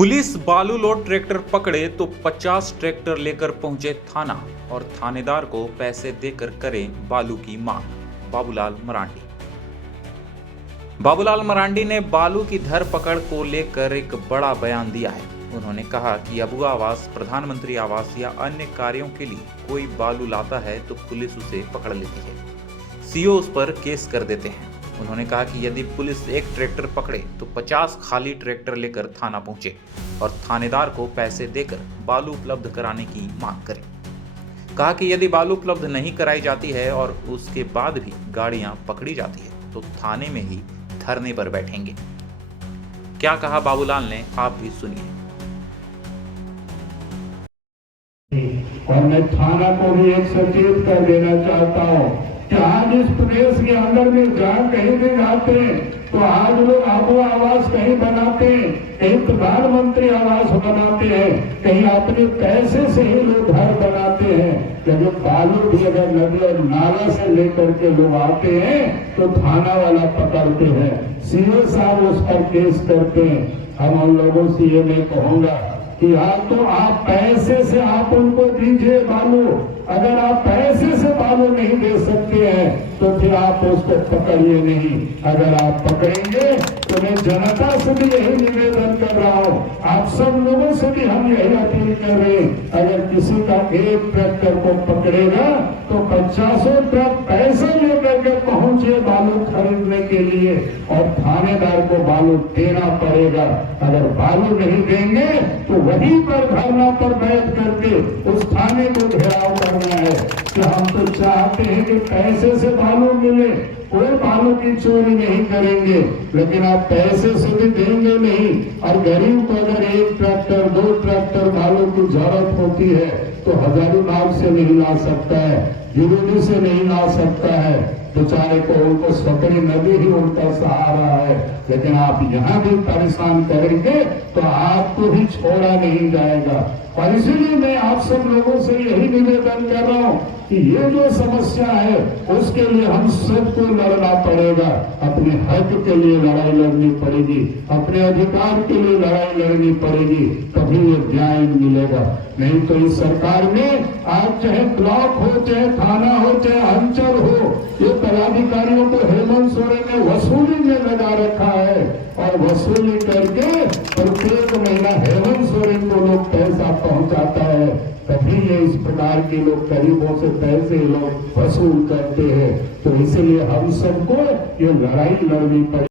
Police बालू load tractor पकड़े तो 50 ट्रैक्टर लेकर पहुंचे थाना और थानेदार को पैसे देकर करें बालू की मांग। बाबूलाल मरांडी ने बालू की धरपकड़ को लेकर एक बड़ा बयान दिया है। उन्होंने कहा कि अबुआ आवास, प्रधानमंत्री आवास या अन्य कार्यों के लिए कोई बालू लाता है तो पुलिस उसे पकड़ लेती है, सीओ उस पर केस कर देते हैं। उन्होंने कहा कि यदि पुलिस एक ट्रैक्टर पकड़े तो 50 खाली ट्रैक्टर लेकर थाना पहुंचे और थानेदार को पैसे देकर बालू उपलब्ध कराने की मांग करे। कहा कि यदि बालू उपलब्ध नहीं कराई जाती है और उसके बाद भी गाड़ियां पकड़ी जाती है तो थाने में ही धरने पर बैठेंगे। क्या कहा बाबूलाल ने, आप भी सुनिए। और मैं थाना को भी एक सचेत कर देना चाहता हूँ कि आज इस प्रदेश के अंदर में जहाँ कहीं भी जाते हैं तो आज लोग अबुआ आवास कहीं बनाते हैं, कहीं प्रधानमंत्री आवास बनाते हैं, कहीं अपने पैसे से ही लोग घर बनाते हैं। लेकिन बालू भी अगर नदी और नाला से लेकर के लोग आते हैं तो थाना वाला पकड़ते हैं, सीओ साहब उस पर केस करते हैं। हम उन लोगों से ये नहीं कहूंगा कि आप तो आप पैसे से आप उनको दीजिए बालू, अगर आप पैसे से बालू नहीं दे सकते हैं तो फिर आप उसको पकड़िए नहीं। अगर आप पकड़ेंगे तो मैं जनता से भी यही निवेदन कर रहा हूँ, आप सब लोगों से भी हम यही अपील कर रहे हैं, अगर किसी का एक ट्रैक्टर को पकड़ेगा तो 50 ट्रक पैसे लेकर के पहुंचे बालू खरीदने के लिए और थानेदार को बालू देना पड़ेगा। अगर बालू नहीं देंगे तो वहीं पर धरना पर बैठ करके उस थाने को घेराव करना है कि हम तो चाहते हैं कि पैसे से बालू मिले, कोई बालू की चोरी नहीं करेंगे, लेकिन आप पैसे से भी देंगे नहीं। और गरीब को अगर एक ट्रैक्टर, 2 ट्रैक्टर बालू की जरूरत होती है तो हजारीबाग से नहीं ला सकता है, गिरिडीह से नहीं ला सकता है, बेचारे को उनको सकरी नदी ही उनका सहारा है। लेकिन आप यहाँ भी परेशान करेंगे तो आपको भी छोड़ा नहीं जाएगा। और इसीलिए मैं आप सब लोगों से यही निवेदन कर रहा हूँ कि ये जो समस्या है उसके लिए हम सबको लड़ना पड़ेगा, अपने हक के लिए लड़ाई लड़नी पड़ेगी, अपने अधिकार के लिए लड़ाई लड़नी पड़ेगी, तभी ये न्याय मिलेगा। नहीं तो इस सरकार में आज चाहे ब्लॉक हो, चाहे थाना हो, चाहे अंचल हो, ये पदाधिकारियों को हेमंत सोरेन ने वसूली में लगा रखा है और वसूली करके प्रत्येक महीना हेमंत सोरेन को लोग पैसा पहुंचाता है, तभी ये इस प्रकार के लोग गरीबों से पैसे लोग वसूल करते हैं। तो इसलिए हम सबको ये लड़ाई लड़नी पड़ेगी।